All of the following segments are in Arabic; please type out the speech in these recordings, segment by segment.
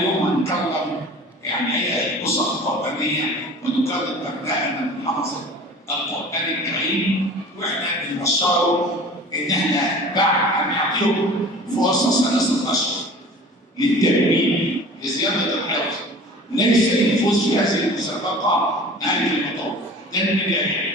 اليوم هنكرم يعني هي الاسر القرانيه ونكرم ابنائنا من حفظ القران الكريم، واحنا بنبشرهم ان احنا بعد ان نعطيهم فرصه 3 اشهر للتمرين لزياده الحفظ، ليس الفوز في هذه المسابقه نهايه المطاف، ده البدايه.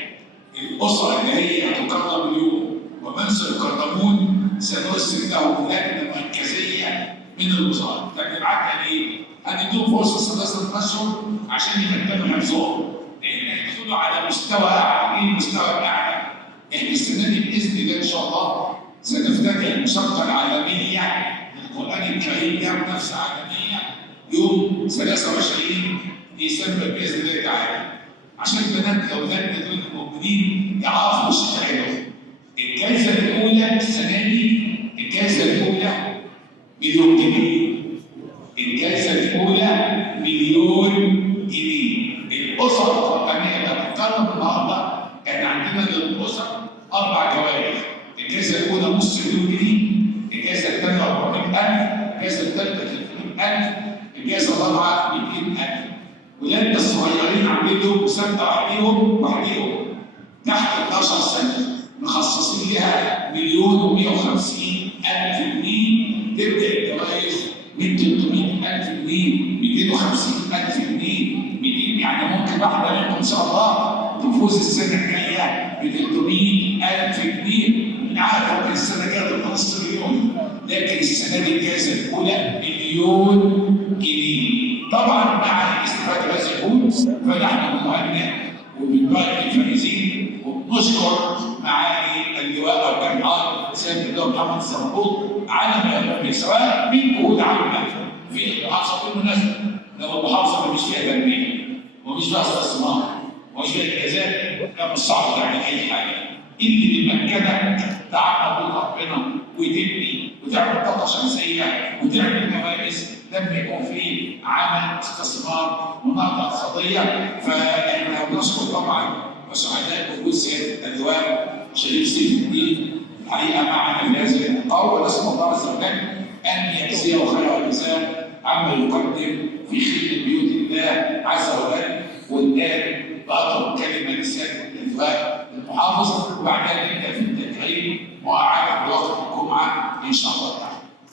الاسره اللي هي تكرم اليوم ومن سيكرمون سنرسل لهم لجنه مركزيه من الوزاره. تجمعاتها ليه؟ هنديهم فرصه 3 اشهر عشان يكملوا حفظهم، لان هيدخلوا على مستوى اعلى. المستوى الاعلى احنا السنه دي باذن الله ان شاء الله سنفتتح المسابقه العالميه للقران الكريم، لها منافسه عالميه يوم 23 ديسمبر باذن الله تعالى، عشان بنات اولادنا دول المؤمنين يعرفوا يشتغلوا. الجائزه الاولى السنه دي، الجائزه الاولى مليون جنيه. الجائزه الاولى مليون جنيه. الاسر القرانيه اللي هتتكرم النهارده كان عندنا للاسر 4 جوائز. الجائزه الاولى نص مليون جنيه، الجائزه الثانيه 400,000، الجائزه الثالثه 300,000، الجائزه الرابعه 200,000. ولادنا الصغيرين عاملين لهم مسابقه وحديهم تحت 11 سنه مخصصين لها 1,150,000 جنيه. تبدا الجوائز من 300,000 جنيه، 250,000 جنيه، 200. يعني ممكن واحده منكم ان شاء الله تفوز السنه الجايه ب 300,000 جنيه. من عارف ممكن السنه الجايه تبقى نص مليون، لكن السنه دي الجائزه الاولى مليون جنيه. طبعا مع الاستفاده بهذا الفوز فنحن بنهنئ وبنبارك الفائزين وبنشكر معالي اللواء والجمعان سياده اللواء محمد الزرقوط على ما يقوم به، سواء من جهود عامه في المحافظه. بالمناسبه لو المحافظه مش فيها تنميه ومش فيها استثمار ومش فيها انجازات لا مش صعب تعمل اي حاجه. اللي بيمكنك تعبد ربنا وتبني وتعمل طاقه شمسيه وتعمل جوائز لما يكون في عمل استثمار ونهضه اقتصاديه. فاحنا بنشكر طبعا وسعداء بوجود سياده اللواء شريف سيف الدين الحقيقه معنا في هذه اللقاء، ونسال الله عز وجل ان يجزيه خير الجزاء عما يقدم في خدمه بيوت الله عز وجل. والان بأطلب كلمه لسياده اللواء المحافظ وبعدها نبدا في